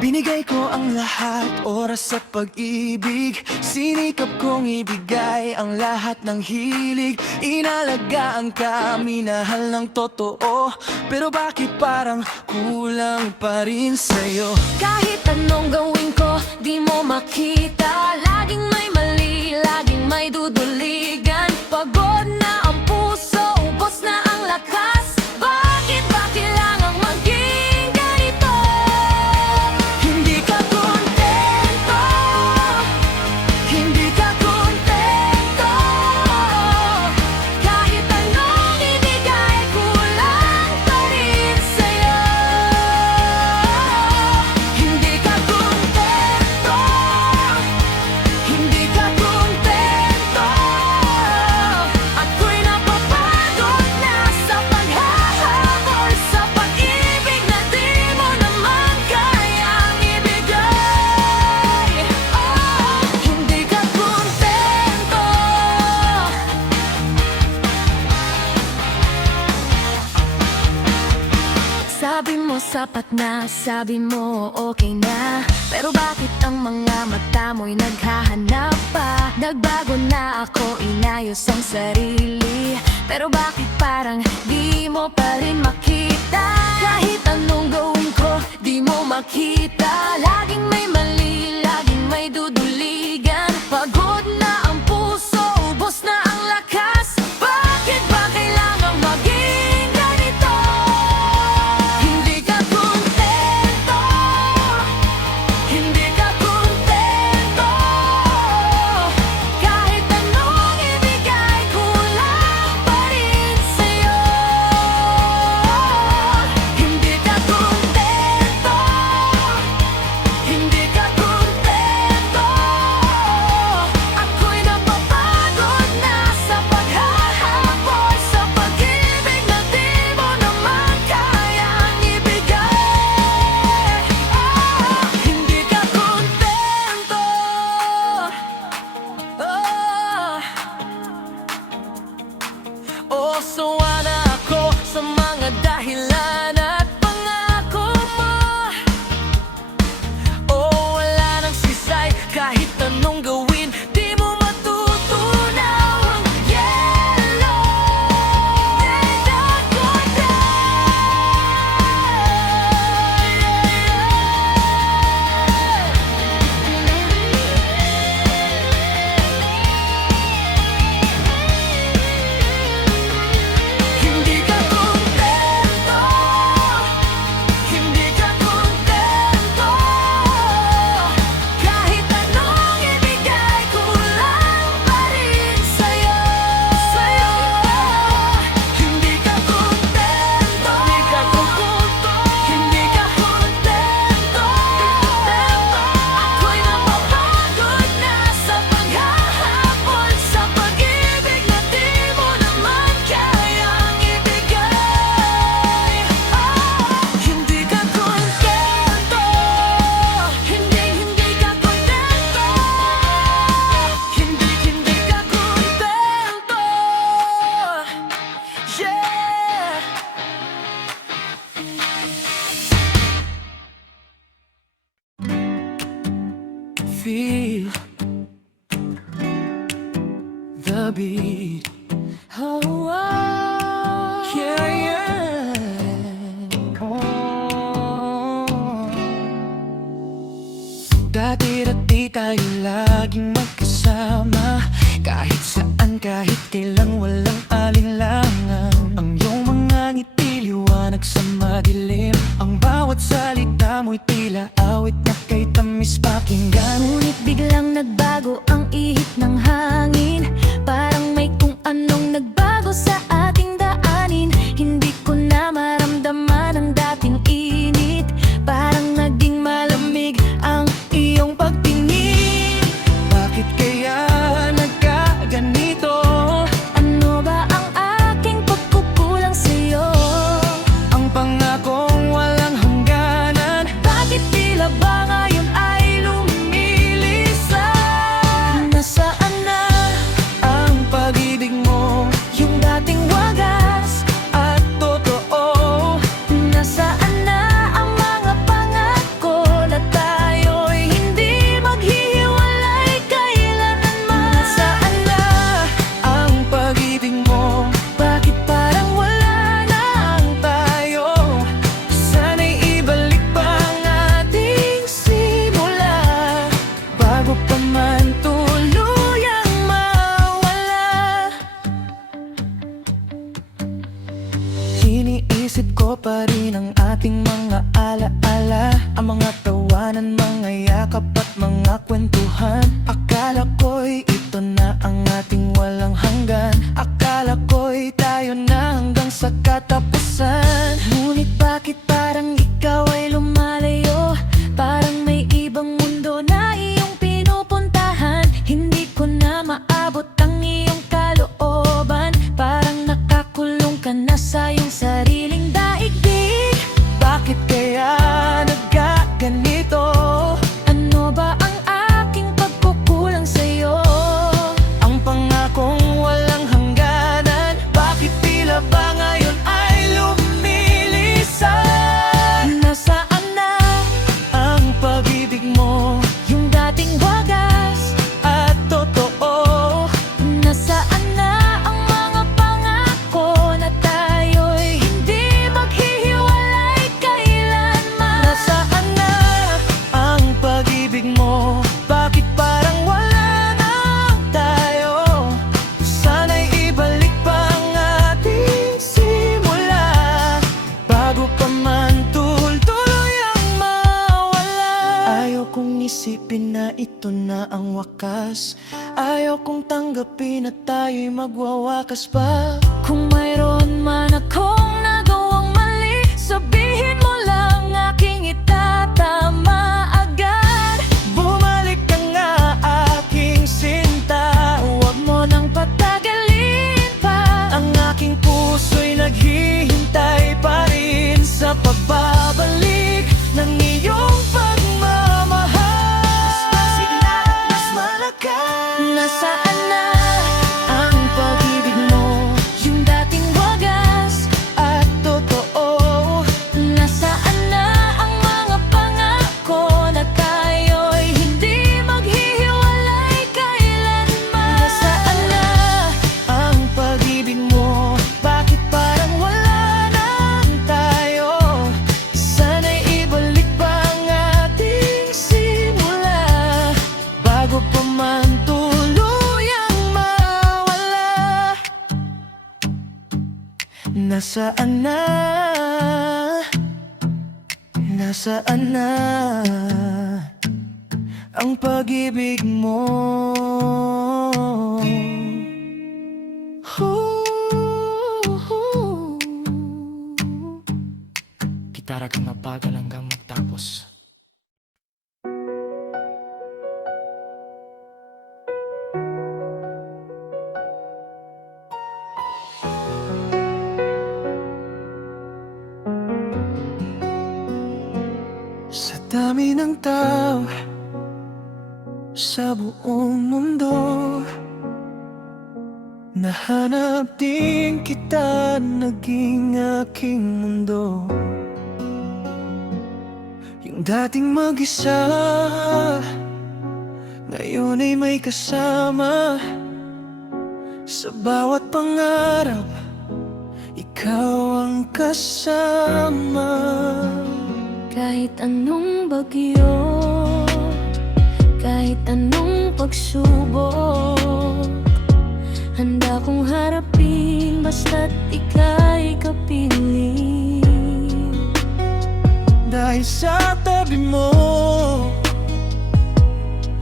Binigay ko ang lahat, oras at pag-ibig. Sinikap kong ibigay ang lahat ng hilig. Inalagaan ka, minahal ng totoo. Pero bakit parang kulang pa rin sa'yo? Kahit anong gawin ko, di mo makita. Laging may mali, laging may duduligan. Pagod na ang puso, ubos na ang lakas. Bakit ba kailangang maging ganito? Hindi ka kontento, hindi ka kontento. Kahit anong ibigay, kulang pa rin sa'yo. Hindi ka kontento, hindi ka kontento. Ako'y napapagod na sa paghahabol sa pag-ibig na di mo naman kayang ibigay. Hindi ka kontento. Sabi mo sapat na, sabi mo okay na. Pero bakit ang mga mata mo'y naghahanap pa? Nagbago na ako, inayos ang sarili. Pero bakit parang di mo pa rin makita? Kahit anong gawin ko, di mo makita. Laging may mali, laging may duduligan. Pagod na ang puso, ubos na ang lakas. Bakit ba kailangang maging ganito? Hindi ka kontento, hindi ka kontento. Kahit anong ibigay, kulang pa rin sa'yo. Hindi ka kontento, hindi ka kontento. Ako'y napapagod na sa paghahabol sa pag-ibig na di mo naman kayang ibigay. Hindi ka kontento. Sawa na ako sa mga dahilan at pangako mo. Wala nang sisay, kahit anong gawin, di mo matutunaw ang yelo. Di na kontento. Hindi ka kontento, hindi ka kontento. Kahit anong ibigay, kulang pa rin sa'yo. Hindi ka kontento, hindi ka kontento, hindi ka kontento. Ako'y napapagod na sa paghahabol sa pag-ibig na di mo naman kayang ibigay. Hindi ka kontento, hindi ka kontento. Hindi ka kontento. Yeah. Feel the beat. Oh, Yeah, yeah. Dati-dati tayo laging magkasama. Kahit saan, kahit kailan, walang alinlangan. Ang iyong mga ngiti, liwanag sa madilim. Ang bawat salita mo'y tila awit na kay tamis pakinggan. ngunit biglang nagbago ang ihip ng hangin. Parang may kung anong nagbago sa ating daanin. Hindi ko na maramdaman ang dating init. Parang naging malamig ang iyong pagtingin. Bakit kaya nagkaganito? Ano ba ang aking pagkukulang sa'yo? Ang pangakong walang hangganan. Bakit tila ba ngayon Ito pa rin ang ating mga alaala, ang mga tawanan, mga yakap at mga kwentuhan. Akala ko'y ito na ang ating walang hanggan, akala ko'y tayo na hanggang sa katapusan. Ngunit bakit parang ikaw ay lumalayo? Parang may ibang mundo na iyong pinupuntahan. Hindi ko na maabot ang iyong kalooban. Parang nakakulong ka na sa iyong sariling daigdig. Bakit kaya nagkaganito? Ano ba ang aking pagkukulang sa'yo? Ang pangakong walang hangganan, bakit tila ba ngayon ay lumilisan? Nasaan na ang pag-ibig mo? Yung dating wagas at totoo. Nasaan na ang mga pangako na tayo'y hindi maghihiwalay kailanman? Nasaan na ang pag-ibig mo? Bakit parang wala na tayo? Sana'y ibalik pa ang ating simula, bago pa man tuluyang mawala. Ayaw kong isipin na ito na ang wakas. Ayaw kong tanggapin na tayo'y magwawakas pa. Kung mayroon man akong nagawang mali, sabihin mo lang, aking itatama agad. Bumalik ka nga, aking sinta, huwag mo nang patagalin pa. Ang aking puso'y naghihintay pa rin sa pagbabalik ng iyong pagmamahal. Mas malakas. Nasaan na ang pag-ibig mo? Yung dating wagas at totoo. Nasaan na ang mga pangako na tayo'y hindi maghihiwalay kailanman? Nasaan na ang pag-ibig mo? Bakit parang wala na tayo? Sana'y ibalik pa ang ating simula, bago pa man tuluyang mawala. Nasaan na? Nasaan na ang pag-ibig mo? Gitara kang mabagal hanggang magtapos. Sa dami ng tao sa buong mundo, nahanap din kita, naging aking mundo. Yung dating mag-isa, ngayon ay may kasama. Sa bawat pangarap, ikaw ang kasama. Kahit anong bagyo, kahit anong pagsubok, handa kong harapin basta't ika'y kapiling. Dahil sa tabi mo,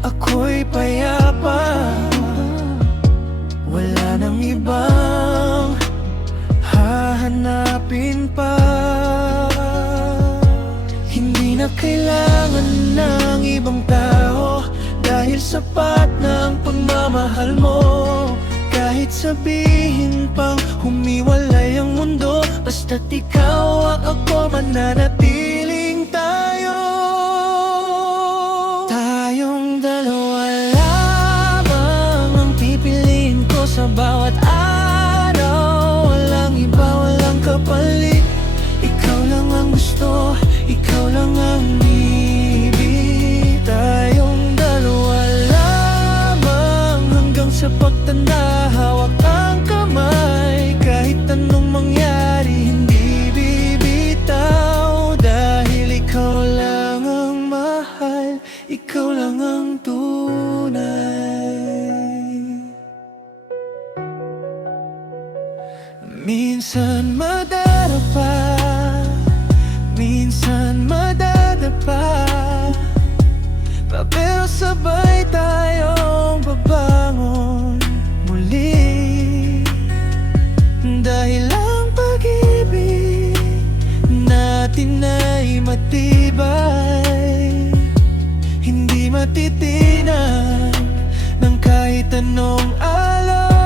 ako'y payapa. Wala nang ibang hahanapin pa. Hindi na kailangan ng ibang tao, dahil sapat na ang pagmamahal mo. Kahit sabihin pang humiwalay ang mundo, basta't ikaw at ako, mananatiling tayo. Tayong dalawa lamang ang pipiliin ko sa bawat araw. Walang iba, walang kapalit. Ikaw lang ang gusto, ikaw lang ang ibig. Tayong dalawa lamang hanggang sa pagtanda, hawak ang kamay. Kahit anong mangyari, hindi bibitaw. Dahil ikaw lang ang mahal, ikaw lang ang tunay. Minsan madarapa tanong alam.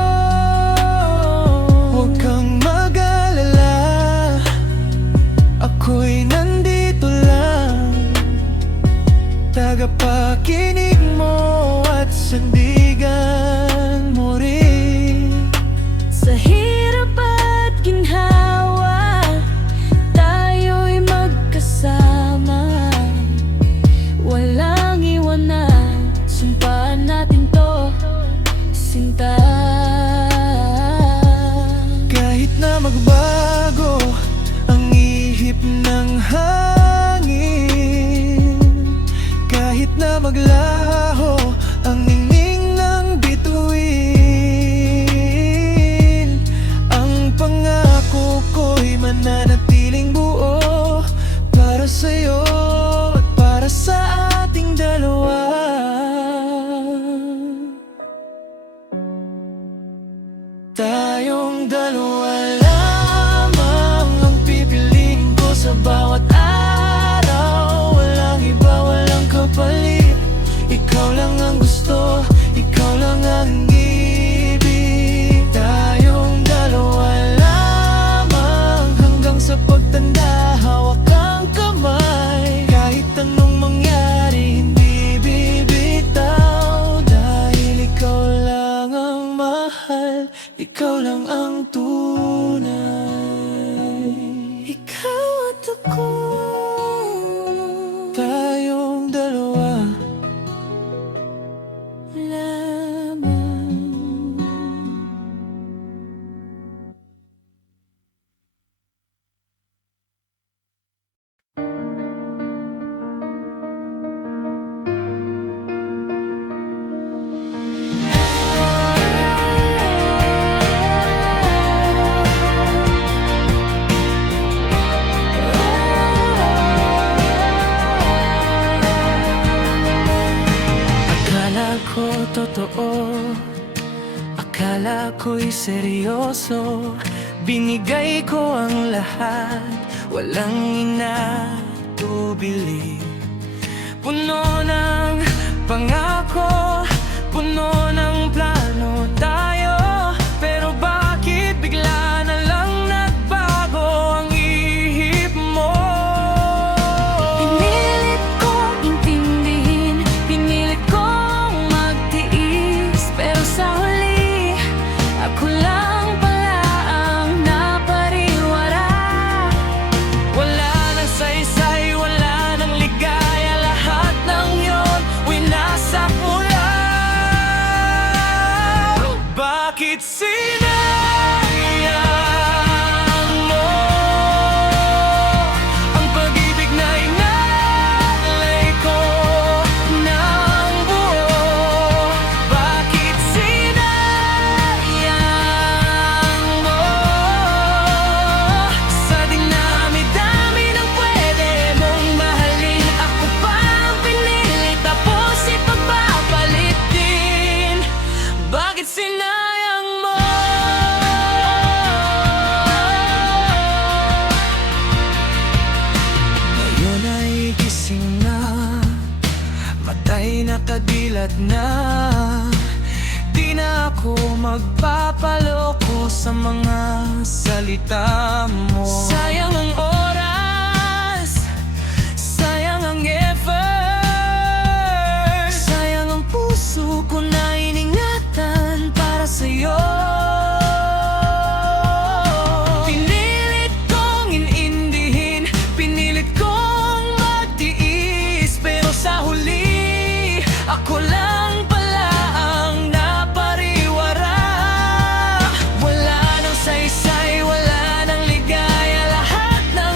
Huwag kang mag-alala, ako'y nandito lang, tagapakinig mo at sandigan mo rin. Sa hirap at ginhawa, tayo'y magkasama. Walang iwanan, sumpaan natin to, sinta. Kahit na magbago ang ihip ng hangin, kahit na maglaho ang ningning ng bituin, ang pangako ko'y mananatiling buo para sa'yo at para sa ating dalawa. Tayong dalawa lamang ang pipiliin ko sa bawat araw. Walang iba, walang kapalit. Ikaw lang ang gusto, ikaw lang ang ibig. Tayong dalawa lamang hanggang sa pagtanda, hawak ang kamay. Kahit anong mangyari, hindi bibitaw. Dahil ikaw lang ang mahal, ikaw lang ang tunay. Ikaw at ako, tayong dalawa lamang. Akala ko totoo, akala ko'y seryoso. Binigay ko ang lahat, walang inatubili. Puno ng pangako, puno ng plano tayo. Pero bakit bigla na lang nagbago ang ihip mo? Pinilit kong intindihin, pinilit kong magtiis, pero sa huli, ako lang pala ang napariwara. Wala nang saysay, wala nang ligaya, lahat ng yon winasak mo lang. Bakit sinayang mo ang pag-ibig na inalay ko ng buo? Bakit sinayang mo sa dinami-dami ng pwede mong mahalin? Ako pa ang pinili, tapos ipagpapalit din. Bakit sinayang mo? Ngayon ay gising na, matay nakadilat na. Di na ako magpapaloko sa mga salita mo. Sayang ang oras, sayang ang effort, sayang ang puso ko na iningatan para sa'yo. Pinilit kong inindihin, pinilit kong magtiis, pero sa huli, ako lang pala ang napariwara. Wala nang saysay, wala nang ligaya, lahat ng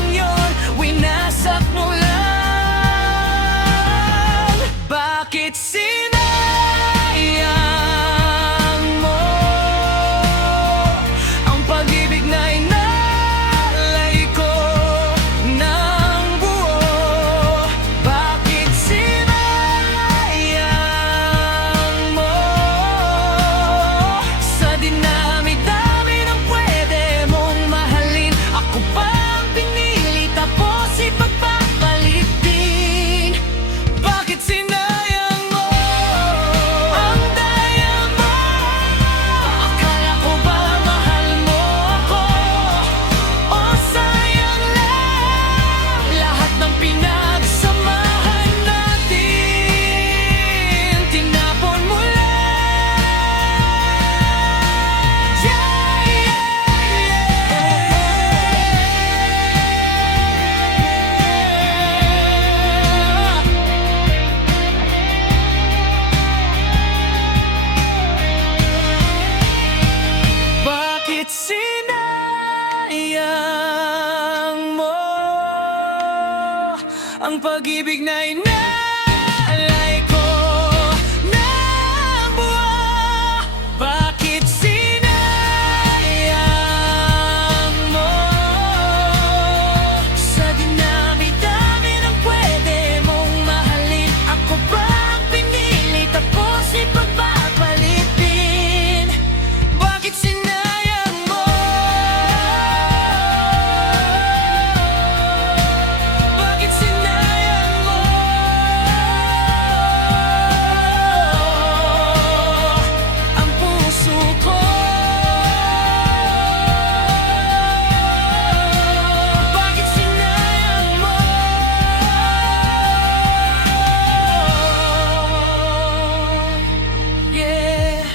pag-ibig na inaalay ko ng buo. Bakit sinayang mo? Sa dinami-dami ng pwede mong mahalin, ako bang pinili tapos ipagpapalitin? Bakit sinayang mo? Bakit sinayang mo? Ang puso ko. Bakit sinayang mo? Yeah.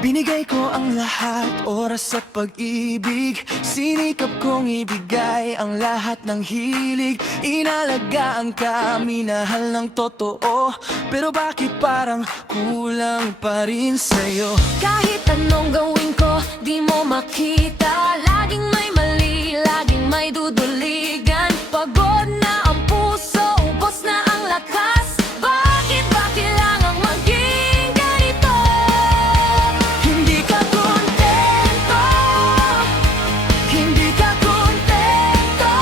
Binigay ko ang lahat, oras at pag-ibig. Sinikap kong ibigay ang lahat ng hilig. Inalagaan ka, minahal ng totoo. Pero bakit parang kulang pa rin sa'yo? Kahit anong gawin ko, di mo makita. Laging may mali, laging may duduligan. Pagod na ang puso, ubos na ang lakas. Bakit ba kailangang maging ganito? Hindi ka kontento, hindi ka kontento.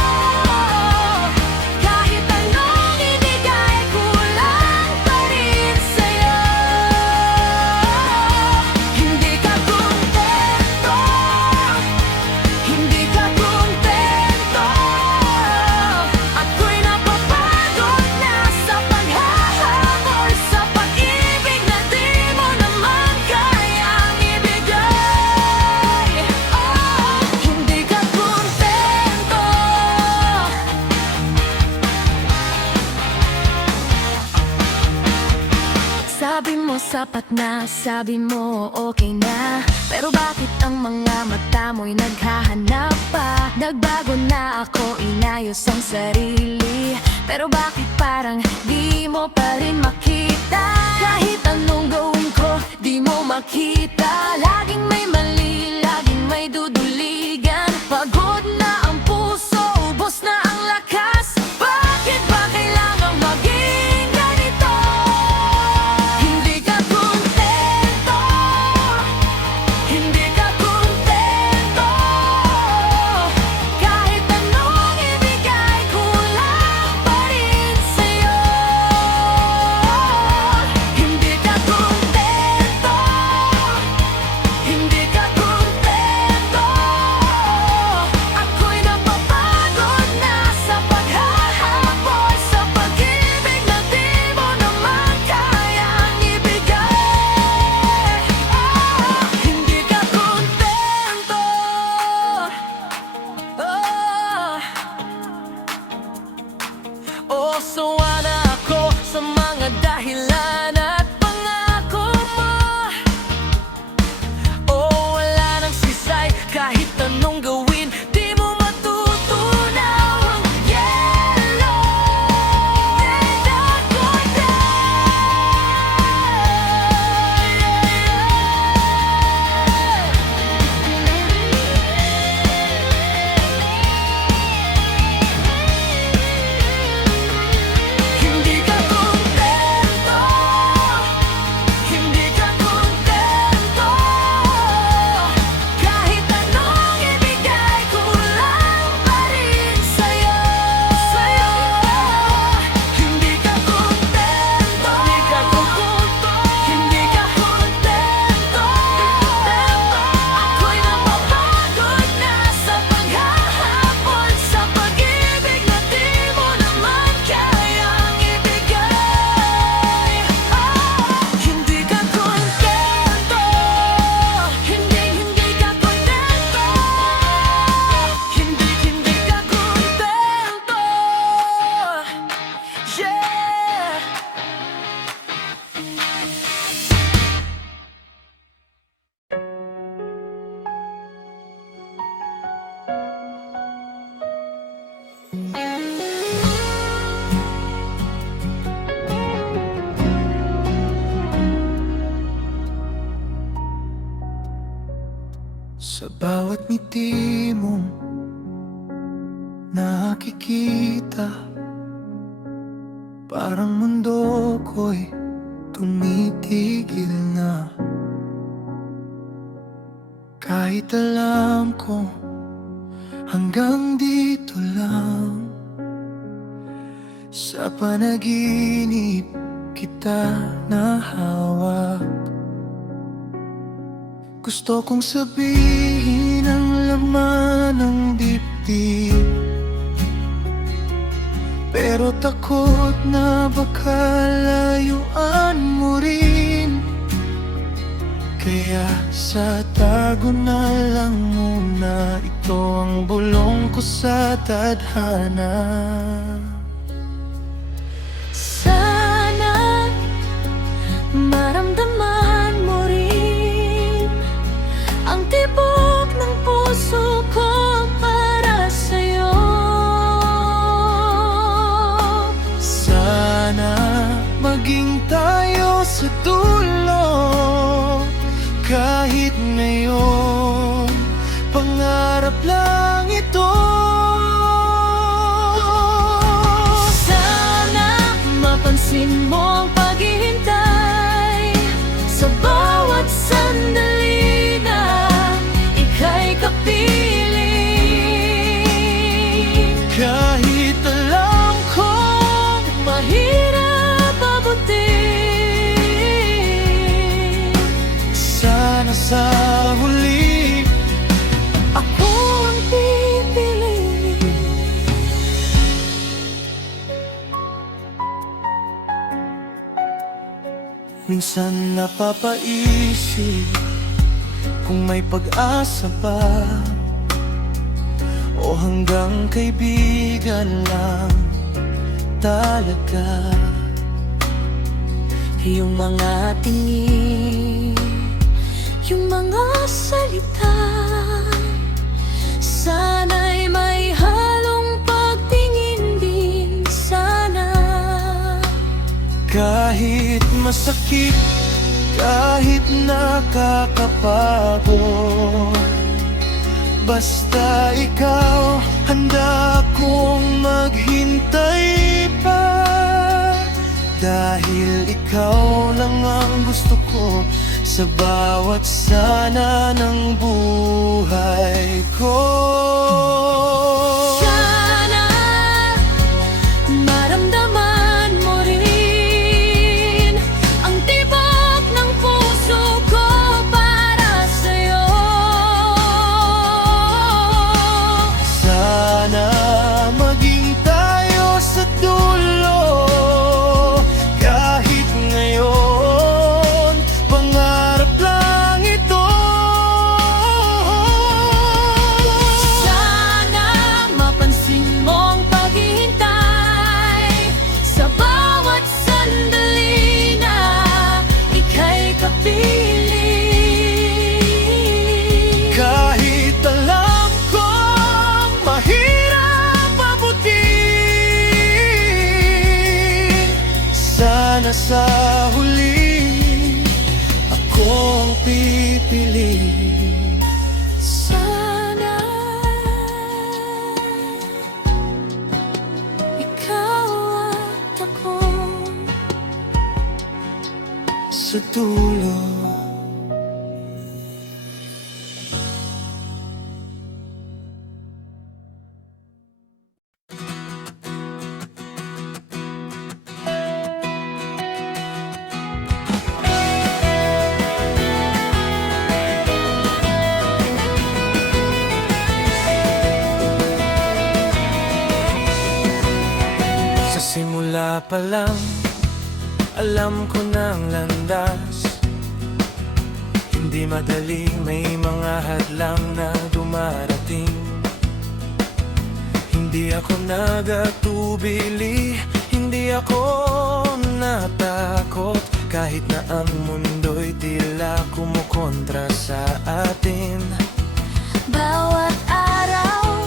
Kahit anong ibigay, kulang pa rin sa'yo. Hindi ka kontento, hindi ka kontento. Ako'y napapagod na sa paghahabol sa pag-ibig na di mo naman kayang ibigay. Hindi ka kontento. Sabi mo sapat na, sabi mo okay na. Pero bakit ang mga mata mo'y naghahanap pa? Nagbago na ako, inayos ang sarili. Pero bakit parang di mo pa rin makita? Kahit anong gawin ko, di mo makita. Laging may mali, laging may duduligan. Pagod na ang puso, ubos na ang lakas. Bakit ba kailangang maging ganito? Hindi ka kontento, hindi ka kontento. Kahit anong ibigay, kulang pa rin sa'yo. Hindi ka kontento, hindi ka kontento. Ako'y napapagod na sa paghahabol sa pag-ibig na di mo naman kayang ibigay. Hindi ka kontento. Sawa na ako sa mga dahilan at pangako mo. Wala nang sisay, kahit anong gawin, di mo matutunaw ang yelo. Tindak ko na. Hindi ka kontento, hindi ka kontento. Kahit anong bawat ngiti mong nakikita, parang mundo ko'y tumitigil na. Kahit alam ko hanggang dito lang, sa panaginip kita nahawak. Gusto kong sabihin ang laman ng dibdib, pero takot na baka layuan mo rin. Kaya sa tago na lang muna, ito ang bulong ko sa tadhana. Sana maramdaman mo rin ang tibok ng puso ko para sa'yo. Sana maging tayo sa dulo, kahit ngayon pangarap lang ito. Sana mapansin mo ang paghihintay sa bawat sandali na ika'y kapiling. Kahit alam kong Mahirap abutin, sana sa huli ako ang pipiliin. minsan napapaisip kung may pag-asa ba, o hanggang kaibigan lang talaga. Yung mga tingin, yung mga salita, sana'y may halong pagtingin din sana. Kahit masakit, kahit nakakapagod, basta ikaw, handa kong maghintay pa. Dahil ikaw lang ang gusto ko sa bawat sana ng buhay ko. Sana maramdaman mo rin ang tibok ng puso ko para sa'yo. Sana maging tayo sa dulo, kahit ngayon pangarap lang ito. Sana mapansin mo ang paghihintay sa bawat sandali na ika'y kapiling. Kahit alam kong mahirap abutin, sana sa huli ako ang pipili. Sana ikaw at ako Sa dulo, sa simula pa lang, alam ko ng landas. Hindi madaling, may mga hadlang na dumarating. Hindi ako nagatubili, hindi ako natakot, kahit na ang mundo'y tila kumukontra sa atin. bawat araw,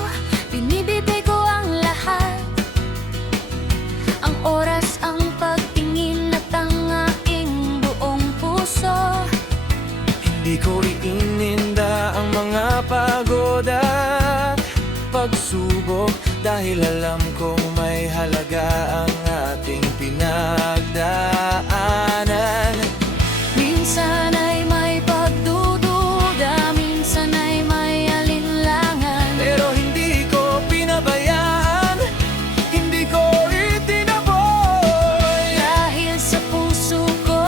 binibigay ko ang lahat. Ang oras, ang pagtingin at ang aking buong puso. Hindi ko iininda ang mga Dahil alam kong may halaga ang ating pinagdaanan. Minsan ay may pagdududa, minsan ay may alinlangan. Pero hindi ko pinabayaan, hindi ko itinaboy. Dahil sa puso ko,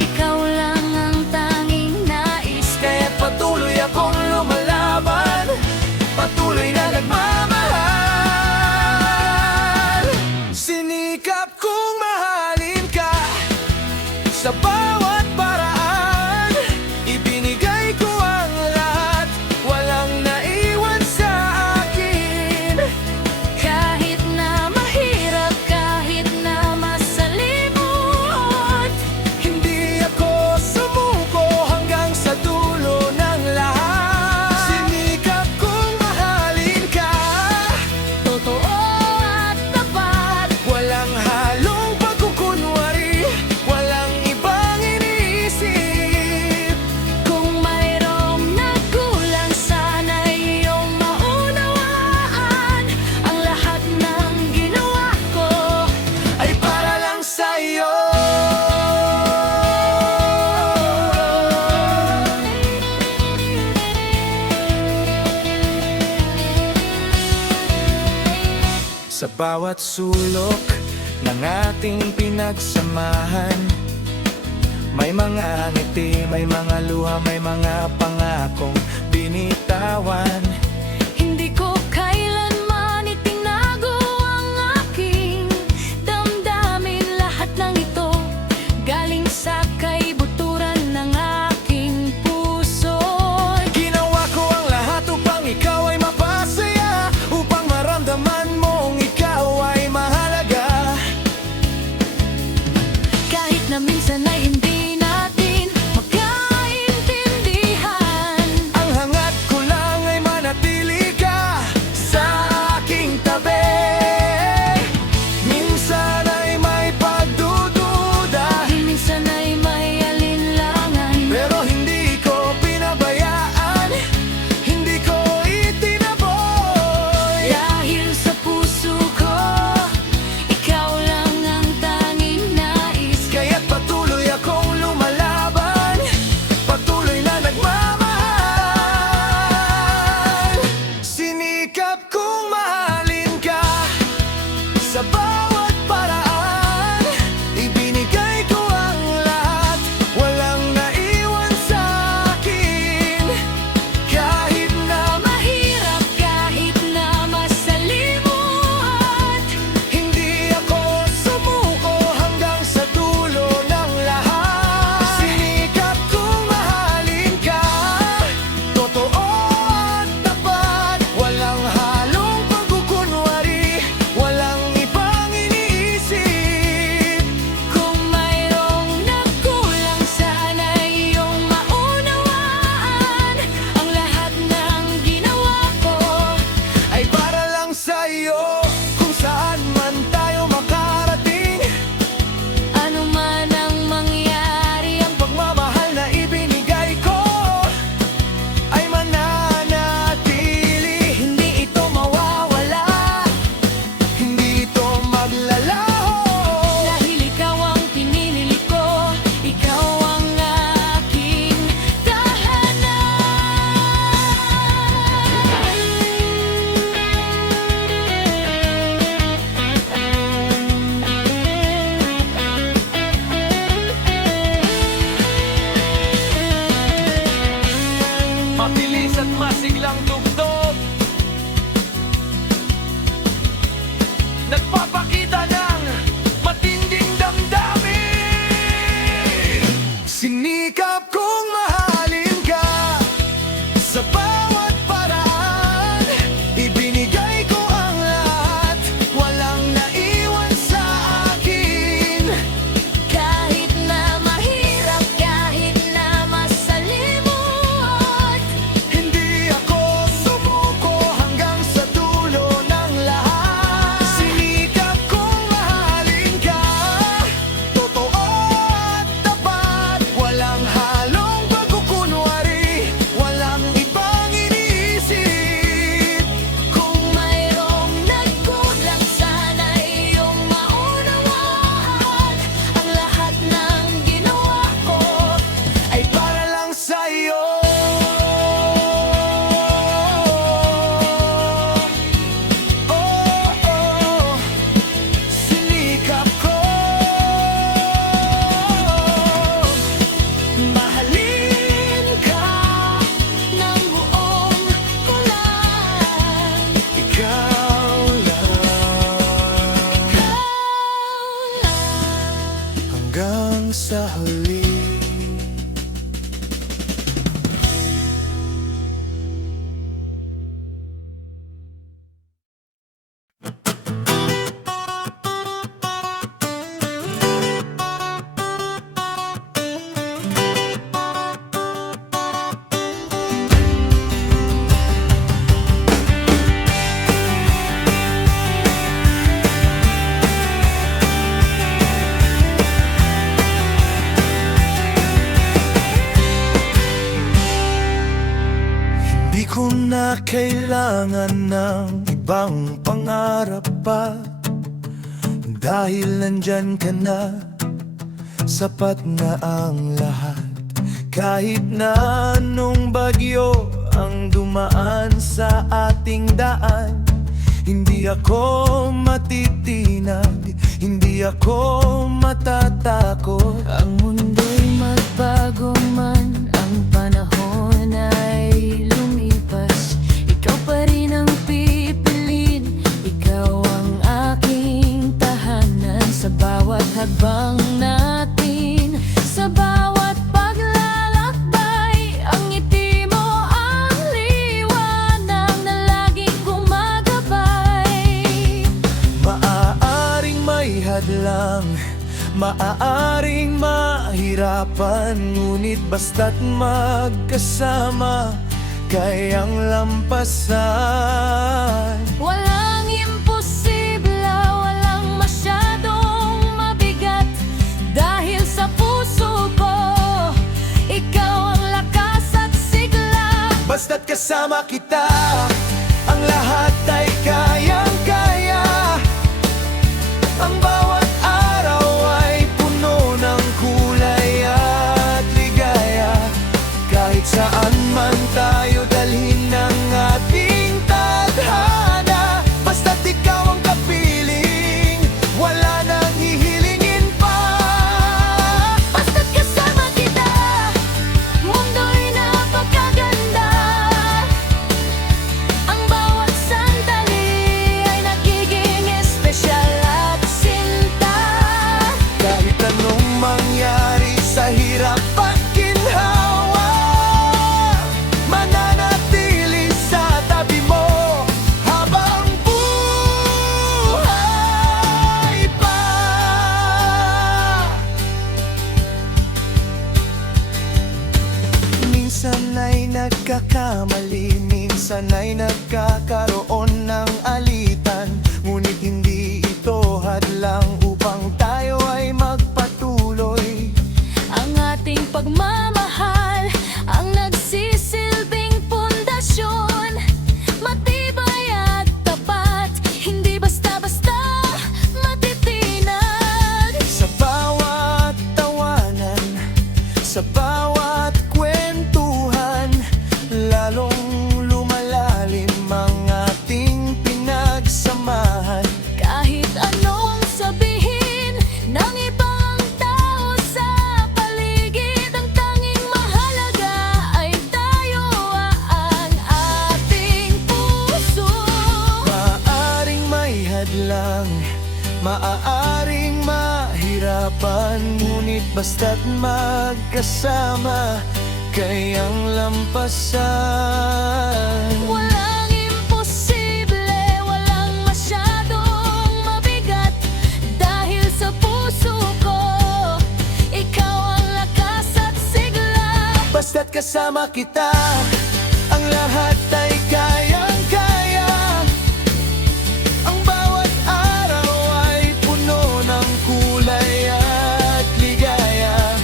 ikaw lang ang tanging nais. Kaya patuloy akong lumalaban, patuloy na nagmamahal. Sinikap kong mahalin ka sa bawat paraan. Ibinigay ko ang lahat, walang naiwan sa akin. Kahit na mahirap, kahit na masalimuot, Hindi ako sumuko hanggang sa dulo ng lahat. Sinikap kong mahalin ka, totoo at tapat. walang halong pagkukunwari, walang ibang iniisip. Kung mayroong nagkulang, sana iyong maunawaan. Ang lahat ng ginawa ko Ay para lang sa'yo. Sa bawat sulok ng ating pinagsamahan, may mga ngiti, may mga luha, may mga pangakong binitawan. hindi ko kailanman itinago ang aking damdamin. Lahat ng ito galing sa kaibuturan ng aking puso. Ginawa ko ang lahat upang ikaw ay mapasaya, upang maramdaman mong ikaw ay mahalaga. Kahit na minsan ay hindi natin magkaintindihan, Ang hangad ko lang ay manatili ka sa aking tabi. Minsan ay may pagdududa, minsan ay may alinlangan. pero hindi ko pinabayaan, hindi ko itinaboy. Dahil sa puso ko, ikaw lang ang tanging nais. Kaya't patuloy akong lumalaban, patuloy na nagmamahal. Sinikap kong mahalin ka sa bawat paraan. Ibinigay ko ang lahat, walang naiwan sa akin. Kahit na Mahirap, kahit na masalimuot, hindi ako sumuko hanggang sa dulo ng lahat. Sinikap kong mahalin ka, totoo at tapat. Walang halong pagkukunwari, walang ibang iniisip. kung mayroong nagkulang, sana iyong maunawaan. Ang lahat ng ginawa ko Ay para lang sa'yo, kung saan man tayo makarating. ano man ang mangyari, ang Pagmamahal na ibinigay ko ay mananatili. Hindi ito mawawala, hindi ito maglalaho. dahil ikaw ang pinili ko, ikaw ang aking Mabilis at masiglang tugtog, nagpapakita ng matinding damdamin. Sinikap kong mahalin ka sa bawat paraan. Ibinigay ko ang lahat, walang naiwan sa akin. kahit na mahirap, kahit na masalimuot. Hindi ako sumuko hanggang sa dulo ng lahat. Sinikap kong Di ko na kailangan ng ibang pangarap pa, dahil nandyan ka na, sapat na ang lahat. Kahit na anong bagyo ang dumaan sa ating daan, hindi ako matitinag, hindi ako matatakot. Ang mundo'y magbago man, ang panahon ay lumipas. Ikaw pa rin ang pipilin, ikaw ang aking tahanan. Sa bawat hakbang natin, sa bawat paglalakbay, ang ngiti mo ang liwanag na laging gumagabay. Maaaring may hadlang, maaaring mahirapan, ngunit basta't magkasama, kayang lampasan. Walang imposible, walang masyadong mabigat, dahil sa puso ko, ikaw ang lakas at sigla. Basta't kasama kita, ang lahat ay kayang-kaya. Ang bawat araw ay puno ng kulay at ligaya. Kahit saan man tayo dalhin ng ating tadhana, basta't ikaw ang kapiling, wala nang hihilingin pa. Basta't kasama kita, mundo'y napakaganda. Ang bawat sandali ay nagiging espesyal at sinta. Kahit anong mangyari sa hirap at ginhawa, mananatili sa tabi mo habang buhay pa. Minsan ay nagkakamali, minsan ay nagkakaroon ng alitan, ngunit hindi ito hadlang upang tayo ay magpatuloy. Ang ating pagmamahal ang nagsisilbing pundasyon, matibay at tapat, hindi basta-basta matitinag. Sa bawat tawanan, sa bawat kwentuhan, lalong lumalalim ang ating pinagsamahan. Kahit anong sabihin ng ibang tao sa paligid, ang tanging mahalaga ay tayo, ang ating puso. Maaaring may hadlang, maaaring mahirapan, ngunit basta't magkasama, kayang lampasan. Walang imposible, walang masyadong mabigat, dahil sa puso ko, ikaw ang lakas at sigla. Basta't kasama kita, ang lahat ay kayang-kaya. Ang bawat araw ay puno ng kulay at ligaya.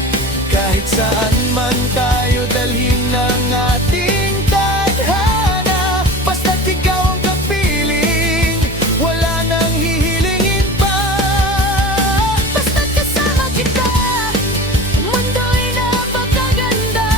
Kahit saan man tayo dalhin ng ating tadhana, basta't ikaw ang kapiling, wala nang hihilingin pa. Basta't kasama kita, mundo'y napakaganda.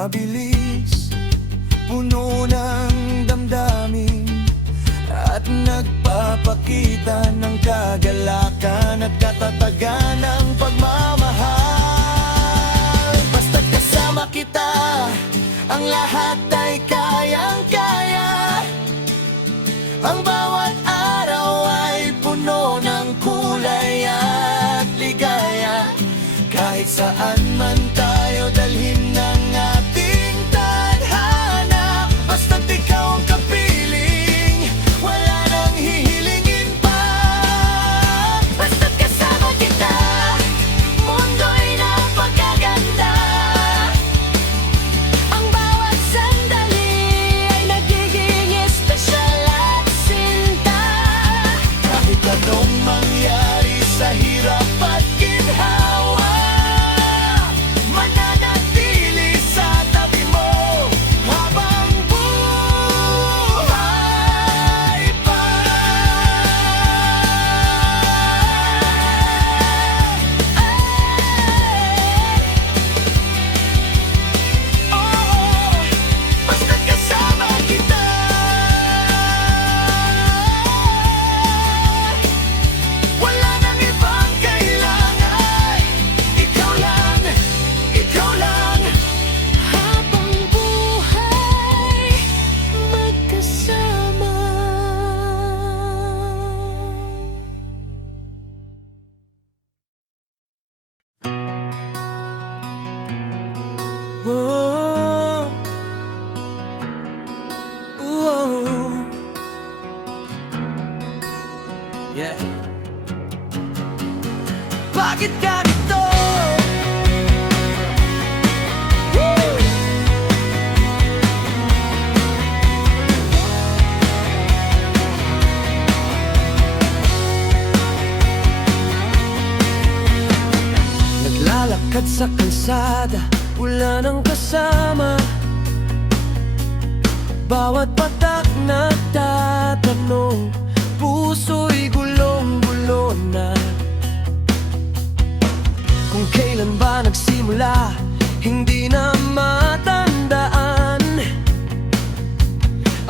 mabilis, puno ng damdamin, at nagpapakita ng kagalakan at katatagan ng pagmamahal. Basta't kasama kita, ang lahat ay kayang-kaya. Ang bawat araw ay puno ng kulay at ligaya. Kahit saan man tayo dalhin ng ating tadhana, basta't ikaw ang kapiling, wala nang hihilingin pa. Basta't kasama kita, mundo'y napakaganda. Ang bawat sandali ay nagiging espesyal at sinta. Kahit anong mangyari sa hirap at ginhawa, mananatili sa tabi mo habang buhay pa. Basta't kasama kita, wala nang ibang kailangan. Ikaw lang, ikaw lang. Habang buhay magkasama. Whoa. Whoa. Yeah. Bakit ganito? Woo! Naglalakad sa kalsada, wala nang kasama. Bawat patak nagtatanong, puso'y gulong-gulo na. Kung kailan ba nagsimula, hindi na matandaan.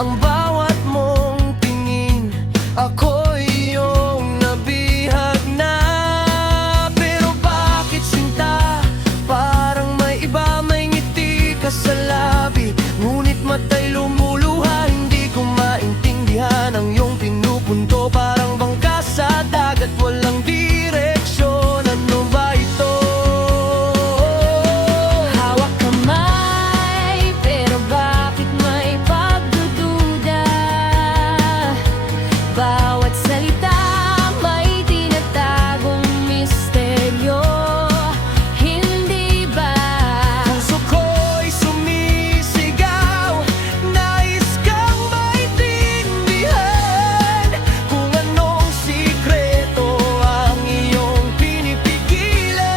Ang bawat mong tingin, ako'y iyong nabihag na. Pero bakit sinta, parang may iba, may ngiti ka sa labi, ngunit mata'y lumuluha. Hindi ko maintindihan ang iyong pinupunto, parang bangka sa dagat, walang direksyon. Ano ba ito? Hawak kamay, pero bakit may pagdududa? Bawat salita may tinatagong misteryo. Hindi ba Puso ko'y sumisigaw, nais kang maintindihan kung anong sikreto ang iyong pinipigilan.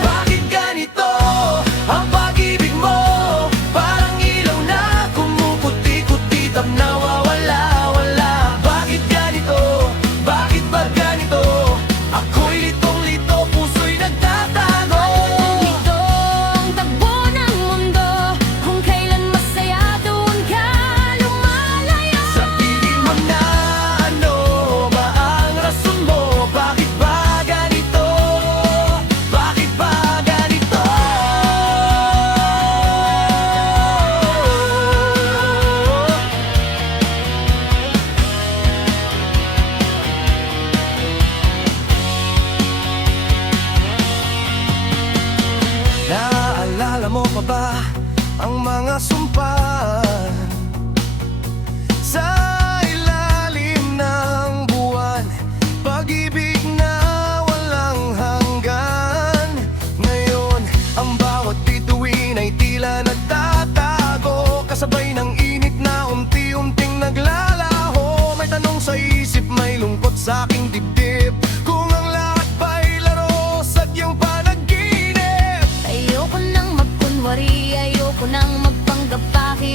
Bakit ganito ang pag-ibig mo? Parang ilaw na kumuputi-kuti, tap nawawala-wala. Bakit ganito? Bakit ba ganito? Ako'y litong-lito, puso'y nagtatago. itong takbo ng mundo? Kung kailan masaya, doon ka lumalayo. Sabihin mo na, ano ba ang rason mo? Bakit ba ganito? Bakit ba ganito? Naaalala mo pa ba ang mga sumpa sa ilalim ng buwan? Pag-ibig na walang hanggan. Ngayon, ang bawat bituin ay tila nagtatago, kasabay ng init na unti-unting naglalaho. May tanong sa isip, may lungkot sa aking dibdib, kung ang lahat ba'y laro sa iyong panaginip. Ayoko nang magkunwari, ayoko nang magpanggap. Bakit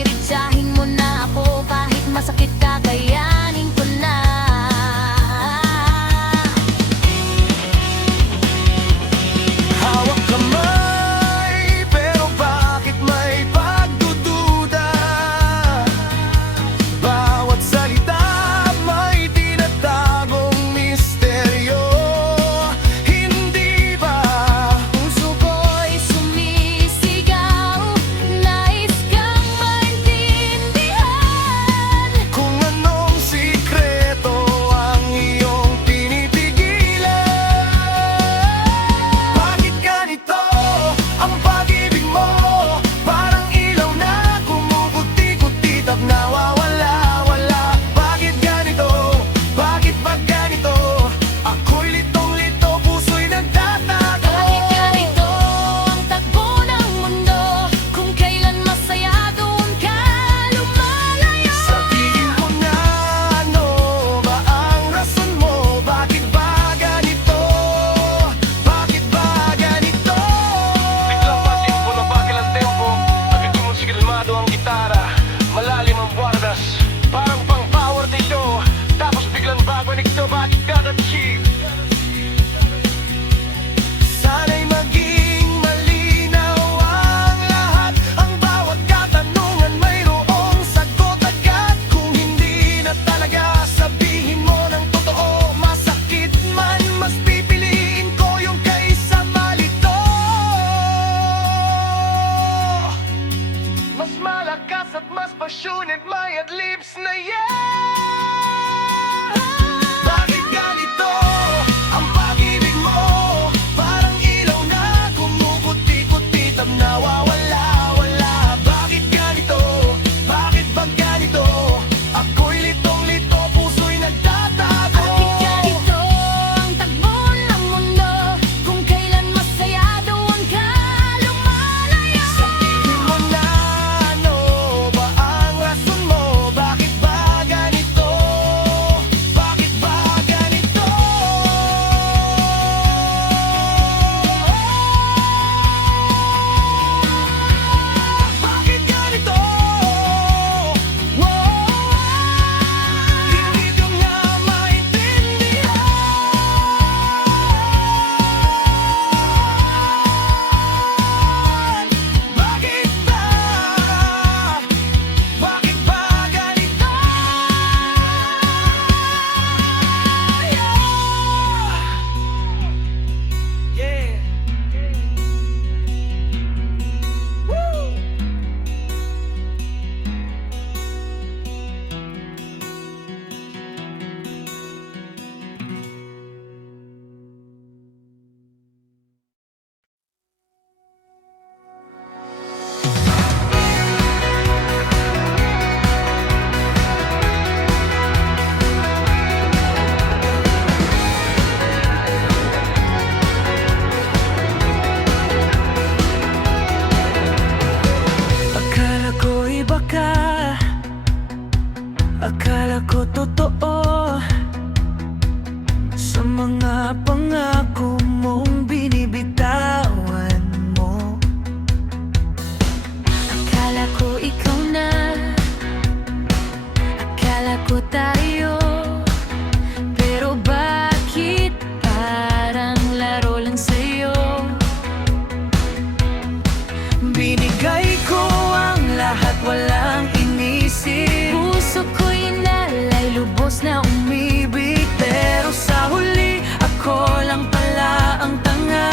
lubos na umibig. Pero sa huli, ako lang pala ang tanga.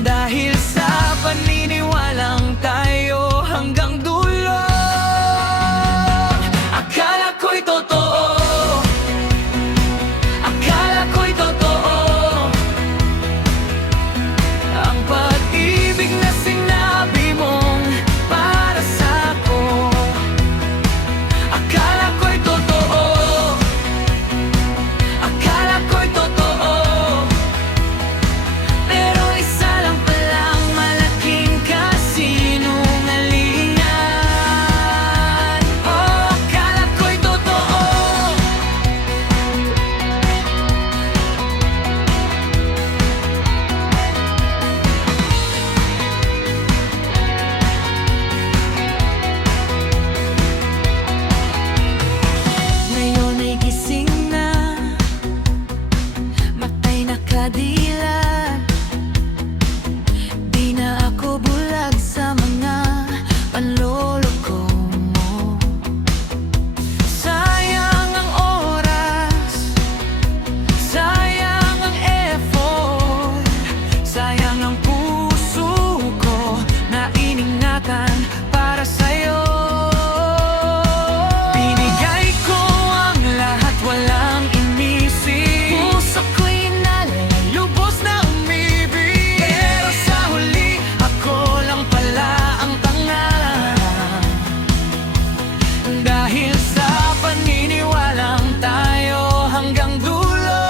Dahil sa paniniwalang tayo hanggang dulo. Akala ko'y totoo, akala ko'y totoo, ang pag-ibig na sinabi mong para sa'ko. Akala ko'y totoo, akala ko'y totoo, pero isa lang palang malaking kasinungalingan. Oh, akala ko'y totoo. Ngayon ay gising na, matay nakadilat. Di na ako bulag sa mga panloloko mo. Sayang ang oras, sayang ang effort, sayang ang puso ko na iningatan para sa'yo. Binigay ko ang lahat, walang inisip. Puso ko'y nalulubos na umibig. Pero sa huli, ako lang pala ang tanga. Dahil sa paniniwalang tayo hanggang dulo.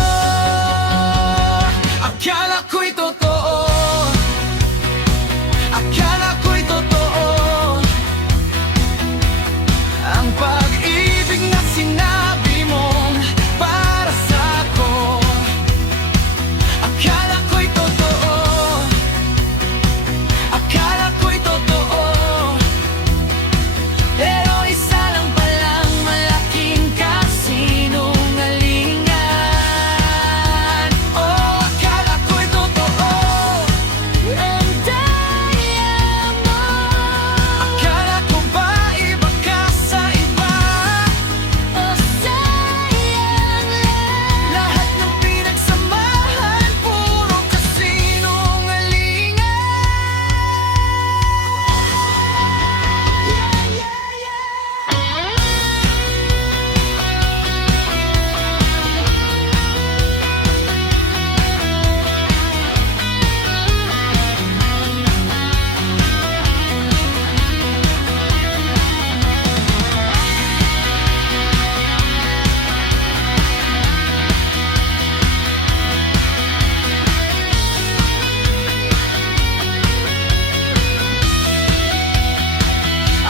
Akala ko'y totoo, akala ko'y totoo, ang pag-ibig na sinabi mong para sa'ko. Akala ko'y totoo, akala ko'y totoo, pero isa lang palang malaking kasinungalingan. Oh, akala ko'y totoo, ang daya mo. Akala ko ba iba ka sa iba? Oh, sayang lang. Lahat ng pinagsamahan, puro kasinungalingan.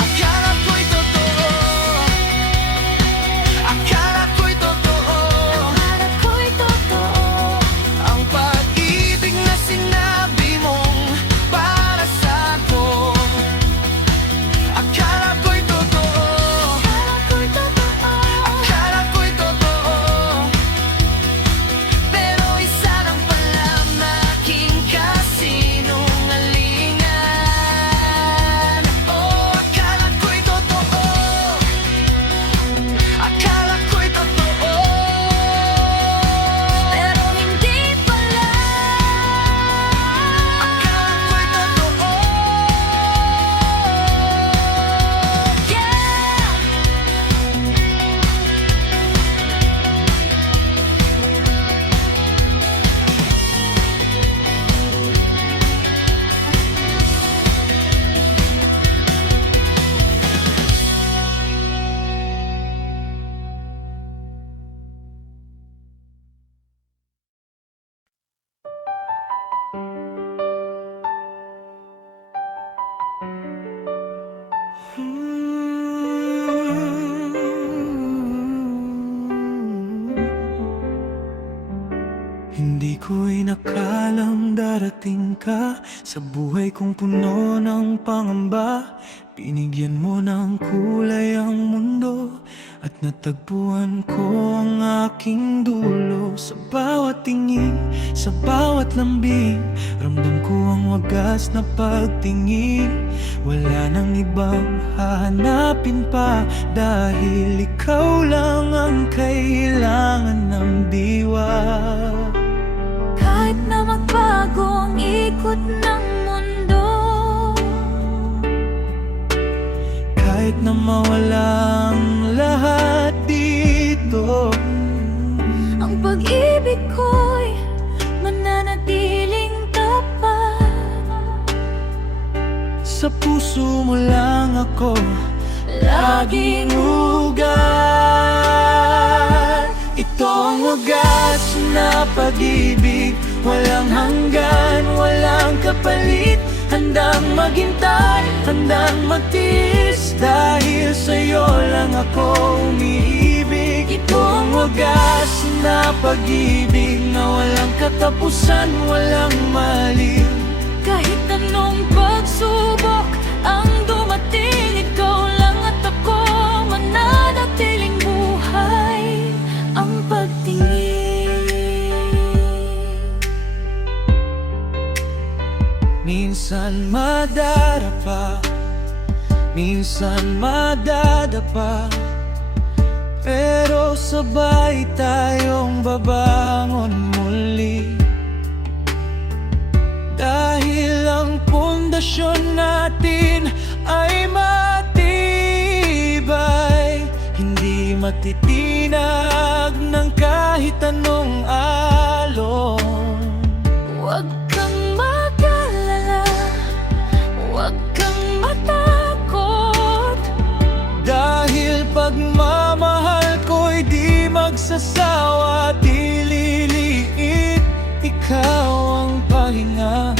Akala ko'y totoo, akala ko'y totoo, akala ko'y totoo, ang pag-ibig na sinabi mong para sa'ko. Akala ko'y totoo, akala ko'y totoo, pero isa lang pala malaking kasinungalingan. Oh, akala ko'y totoo, akala ko'y totoo, pero hindi pala. Akala ko'y totoo, yeah. Hindi ko'y nakalam nung darating ka sa buhay kong puno ng pangamba. Binigyan mo ng kulay ang mundo at natagpuan ko ang aking dulo. Sa bawat tingin, sa bawat lambing, ramdam ko ang wagas na pagtingin. Wala nang ibang hahanapin pa, dahil ikaw lang ang kailangan ng diwa. Kahit na magbago ang ikot ng mundo, kahit na mawala ang lahat dito, ang pag-ibig ko'y mananatiling tapat. sa puso mo lang ako laging ugat. Ito ang wagas na pag-ibig, walang hanggan, walang kapalit. Handang maghintay, handang magtiis, dahil sa'yo lang ako umiibig. Ito ang wagas na pag-ibig, na walang katapusan, walang maliw. Kahit anong pagsubok ang dumating, ikaw lang at ako mananatiling buhay ang pagtingin. Minsan madarapa, minsan madadapa, pero sabay tayong babangon muli. Dahil ang pundasyon natin ay matibay, hindi matitinag ng kahit anong alon. Huwag kang mag-alala, huwag kang matakot, Dahil pagmamahal ko'y di magsasawa, di liliit. Ikaw ang pahinga,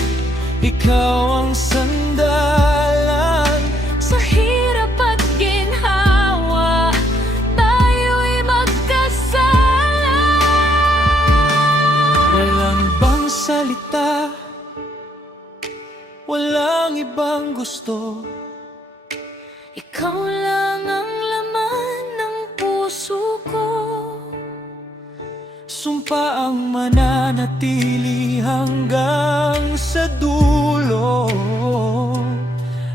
ikaw ang sandalan. sa hirap at ginhawa, tayo'y magkasala. Walang ibang salita, walang ibang gusto. Ikaw lang ang laman ng puso ko. Sumpa ang mananatili hanggang sa dulo.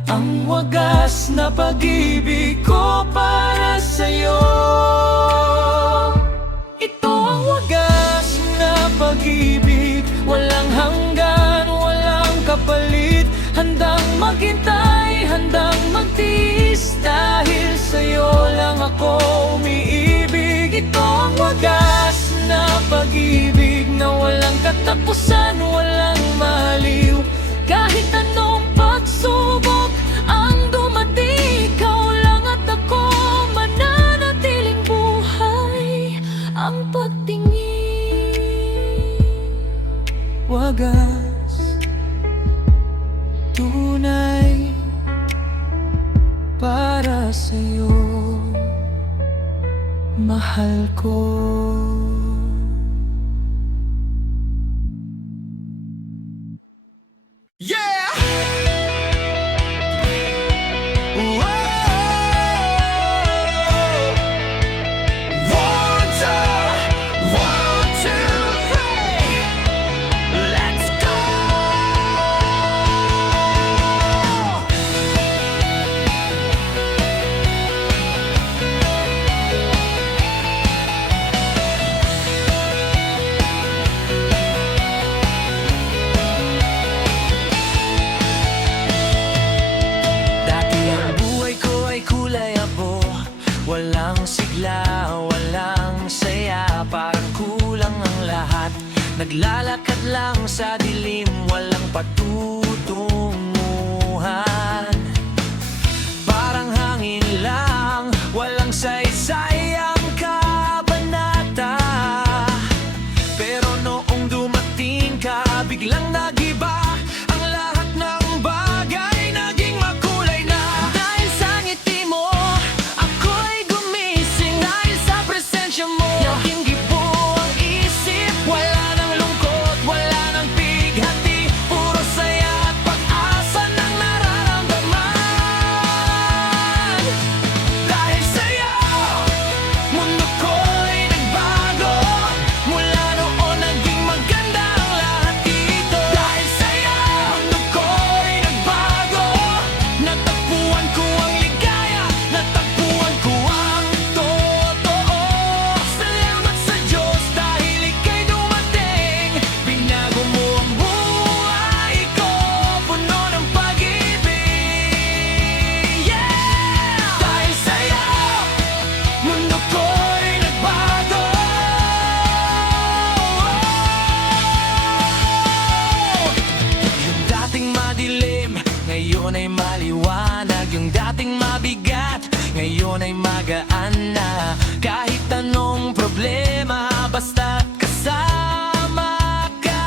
Ang wagas na pag-ibig ko para sa'yo. Ito ang wagas na pag-ibig, walang hanggan, walang kapalit. Handang maghintay, handang magtiis, dahil sa'yo lang ako umiibig. Ito ang wagas na pag-ibig, na walang katapusan, walang maliw. Kahit anong pagsubok ang dumating, ikaw lang at ako mananatiling buhay ang pagtingin. Wagas, tunay para sa'yo, mahal ko. Yeah! Whoa! One, two, three. Let's go! Dati ang buhay ko ay kulay abo, walang sigla, walang saya, parang kulang ang lahat. Naglalakad lang sa dilim, walang patutunguhan. Parang hangin lang, walang saysay ang kabanata. Pero noong dumating ka, biglang nagiba ang lahat ng bagay, naging makulay na. Dahil sa ngiti mo, ako'y gumising. Dahil sa presensya mo, naging gibo ang isip. Wala nang lungkot, wala nang bigat, sitwasyon ay magaan na. Kahit anong problema, basta't kasama ka.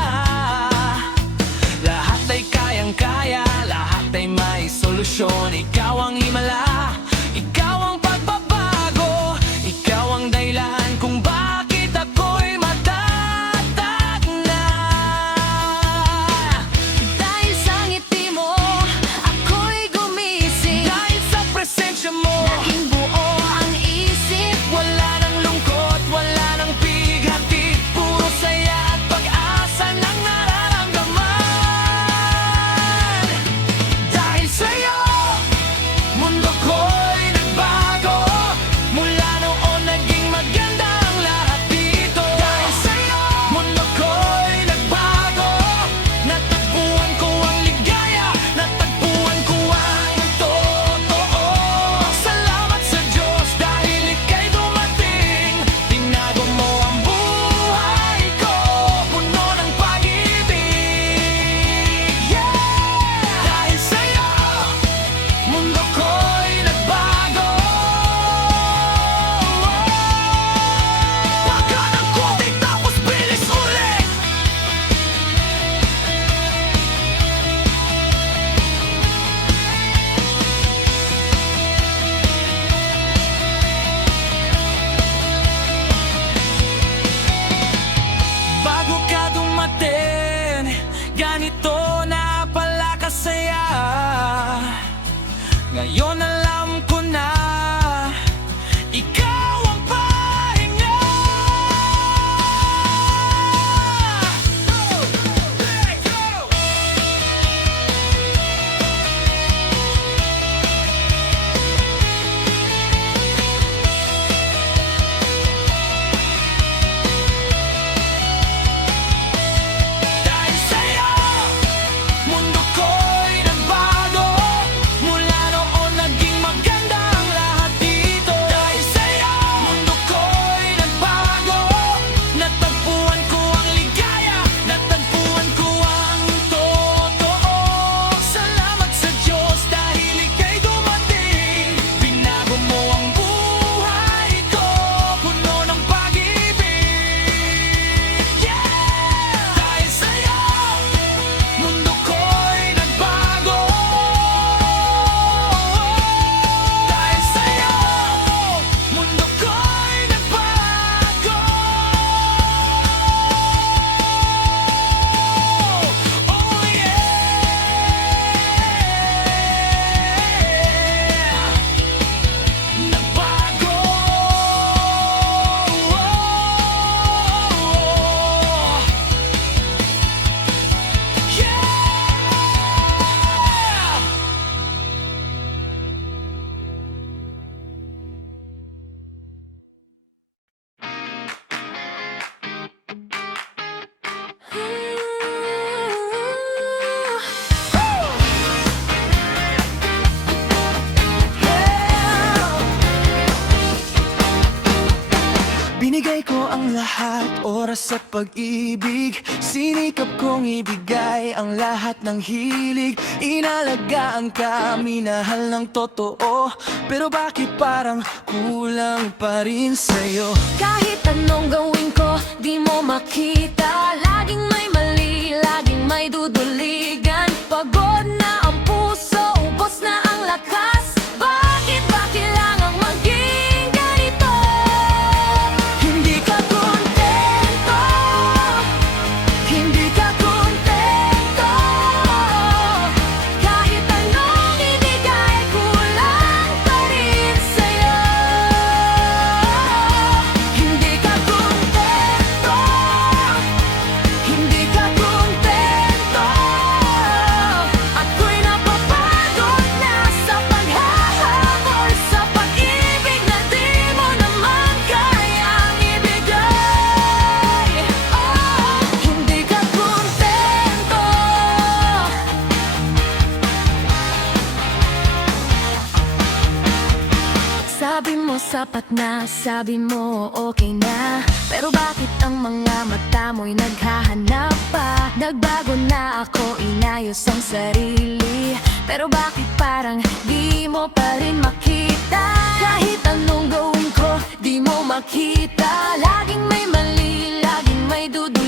Lahat ay kayang-kaya, lahat ay may solusyon. Ikaw ang himala, ikaw ang pagbabago, ikaw ang dahilan kung bakit ako'y matatag na. Dahil sa ngiti mo, ako'y gumising. Dahil sa presensya mo, Naging buo ang isip. wala nang lungkot, wala nang bighati. Puro saya at pag-asa nang nararamdaman. Dahil sa'yo, mundo ko'y nagbago. Mula noon naging maganda ang lahat dito. Dahil sa'yo, mundo ko'y nagbago. Natagpuan ko ang ligaya, natagpuan ko ang totoo. Salamat sa Diyos dahil ika'y dumating. Tinago mo ang buhay ko, puno ng pag-ibig. Dahil sa'yo, mundo ko'y nagbago. Pagka ng konti tapos bilis ulit. Bago ka dumating, ganito na pala kasaya. Ngayon alam ko na, ikaw ang pahinga. Dahil sa'yo, mundo ko'y nagbago. Mula noon naging maganda ang lahat dito. Dahil sa'yo, mundo ko'y nagbago. Natagpuan ko ang ligaya, natagpuan ko ang totoo. Salamat sa Diyos dahil ika'y dumating. Binago mo ang buhay ko, puno ng pag-ibig. Dahil sa'yo, mundo ko'y nagbago. Dahil sa'yo, mundo ko'y nagbago. Oh yeah, nagbago. Yeah. Binigay ko ang lahat, oras at pag-ibig. Sinikap kong ibigay ang lahat ng hilig. Inalagaan ka, minahal ng totoo. Pero bakit parang kulang pa rin sa'yo? Kahit anong gawin ko, di mo makita. Laging may mali, laging may duduligan. Pagod na ang puso, ubos na ang lakas. Bakit ba kailangang maging ganito? Hindi ka kontento, Hindi ka kontento. Kahit anong ibigay, kulang pa rin sa'yo. Hindi ka kontento, hindi ka kontento. sapat na, sabi mo okay na. Pero bakit ang mga mata mo'y naghahanap pa? Nagbago na ako, inayos ang sarili. Pero bakit parang di mo pa rin makita? Kahit anong gawin ko, di mo makita. Laging may mali, laging may duda.